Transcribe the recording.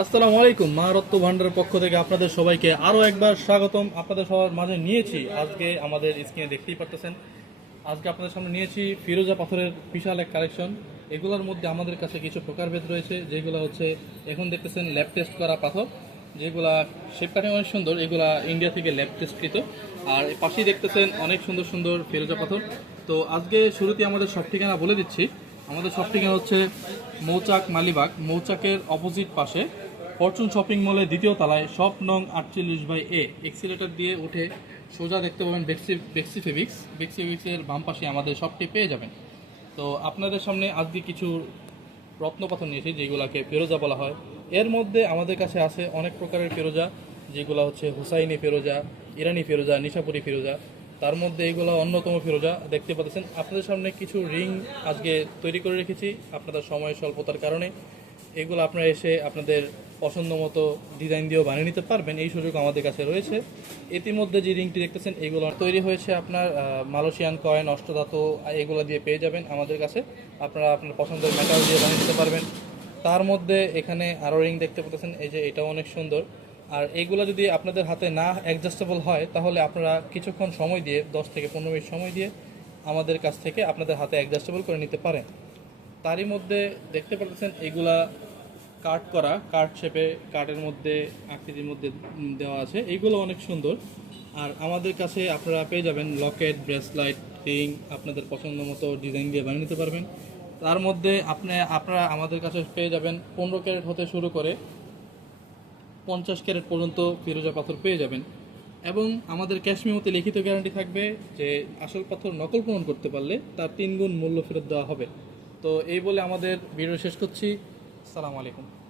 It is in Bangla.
আসসালামু আলাইকুম মাহারত্ব ভান্ডারের পক্ষ থেকে আপনাদের সবাইকে আরও একবার স্বাগতম। আপনাদের সবার মাঝে নিয়েছি, আজকে আমাদের স্ক্রিনে দেখতেই পারতেছেন। আজকে আপনাদের সামনে নিয়েছি ফিরোজা পাথরের বিশাল এক কালেকশন। এগুলোর মধ্যে আমাদের কাছে কিছু প্রকারভেদ রয়েছে, যেগুলো হচ্ছে এখন দেখতেছেন ল্যাব টেস্ট করা পাথর, যেগুলা শেপ কাটিং অনেক সুন্দর, এগুলা ইন্ডিয়া থেকে ল্যাব টেস্টকৃত আর পাশেই দেখতেছেন অনেক সুন্দর সুন্দর ফিরোজা পাথর। তো আজকে শুরুতে আমাদের সব ঠিকানা বলে দিচ্ছি। আমাদের সব ঠিকানা হচ্ছে মৌচাক মালিবাগ, মৌচাকের অপোজিট পাশে। ফরচুন শপিং মলের দ্বিতীয় তলায় শপ নং আটচল্লিশ বাই এ এক্সিলেটর দিয়ে উঠে সোজা দেখতে পাবেন বেক্সি বেক্সিফেবিক্স বেক্সিফেবিক্সের বাম পাশে আমাদের শপটি পেয়ে যাবেন। তো আপনাদের সামনে আজকে কিছু রত্নপাথর নিয়েছি, যেগুলোকে ফেরোজা বলা হয়। এর মধ্যে আমাদের কাছে আছে অনেক প্রকারের ফেরোজা, যেগুলো হচ্ছে হুসাইনি ফেরোজা, ইরানি ফেরোজা, নিশাপুরি ফেরোজা। তার মধ্যে এগুলো অন্যতম ফেরোজা দেখতে পাচ্ছেন। আপনাদের সামনে কিছু রিং আজকে তৈরি করে রেখেছি, আপনাদের সময় স্বল্পতার কারণে। এগুলো আপনারা এসে আপনাদের পছন্দ মতো ডিজাইন দিয়েও বানিয়ে নিতে পারবেন। এই সুযোগ আমাদের কাছে রয়েছে। ইতিমধ্যে যে রিংটি দেখতেছেন, এগুলো তৈরি হয়েছে আপনার মালয়েশিয়ান কয়েন, অষ্টধাতু এগুলো দিয়ে পেয়ে যাবেন আমাদের কাছে। আপনারা আপনার পছন্দের মেটাল দিয়ে বানিয়ে নিতে পারবেন। তার মধ্যে এখানে আরও রিং দেখতে পাচ্ছেন, এই যে এটাও অনেক সুন্দর। আর এইগুলো যদি আপনাদের হাতে না অ্যাডজাস্টেবল হয়, তাহলে আপনারা কিছুক্ষণ সময় দিয়ে, দশ থেকে পনেরো মিনিট সময় দিয়ে আমাদের কাছ থেকে আপনাদের হাতে অ্যাডজাস্টেবল করে নিতে পারেন। তারই মধ্যে দেখতে পাচ্ছেন, এগুলা কাট করা, কাট শেপে কাটের মধ্যে, আকৃতির মধ্যে দেওয়া আছে। এইগুলো অনেক সুন্দর। আর আমাদের কাছে আপনারা পেয়ে যাবেন লকেট, ব্রেসলাইট, রিং, আপনাদের পছন্দ মতো ডিজাইন দিয়ে বানিয়ে নিতে পারবেন। তার মধ্যে আপনি, আপনারা আমাদের কাছে পেয়ে যাবেন পনেরো ক্যারেট হতে শুরু করে পঞ্চাশ ক্যারেট পর্যন্ত ফিরোজা পাথর পেয়ে যাবেন। এবং আমাদের ক্যাশমিমতে লিখিত গ্যারান্টি থাকবে যে আসল পাথর নকল প্রমাণ করতে পারলে তার তিন গুণ মূল্য ফেরত দেওয়া হবে। তো এই বলে আমাদের ভিডিও শেষ করছি। সালাম আলাইকুম।